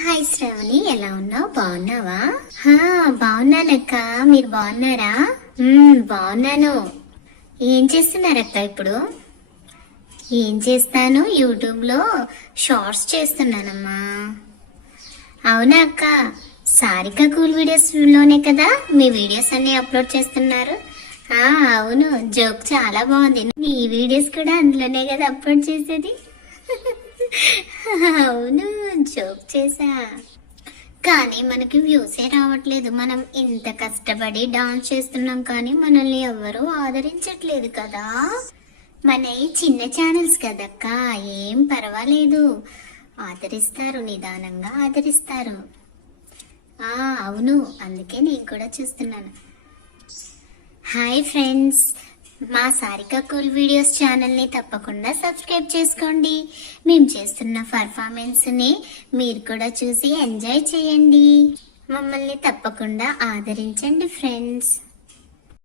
Hi Shravani, ఎలా ఉన్నావు? బాగున్నావా? బాగున్నానక్క, మీరు బాగున్నారా? బాగున్నాను. ఏం చేస్తున్నారక్క ఇప్పుడు? ఏం చేస్తాను, యూట్యూబ్ లో షార్ట్స్ చేస్తున్నానమ్మా. అవునా అక్క, సారిక కూల్ వీడియోస్ లోనే కదా మీ వీడియోస్ అన్ని అప్లోడ్ చేస్తున్నారు? అవును, జోక్ చాలా బాగుంది. నీ వీడియోస్ కూడా అందులోనే కదా అప్లోడ్ చేసేది. అవును, జోక్ చేసా. కానీ మనకి వ్యూసే రావట్లేదు. మనం ఇంత కష్టపడి డాన్స్ చేస్తున్నాం కానీ మనల్ని ఎవ్వరూ ఆదరించట్లేదు కదా. మన చిన్న ఛానల్స్ కదక్క, ఏం పర్వాలేదు, ఆదరిస్తారు, నిదానంగా ఆదరిస్తారు. అవును, అందుకే నేను కూడా చూస్తున్నాను. హాయ్ ఫ్రెండ్స్, మా సారిక కూల్ వీడియోస్ ఛానల్ని తప్పకుండా సబ్స్క్రైబ్ చేసుకోండి. మేము చేస్తున్న పర్ఫార్మెన్స్ని మీరు కూడా చూసి ఎంజాయ్ చేయండి. మమ్మల్ని తప్పకుండా ఆదరించండి ఫ్రెండ్స్.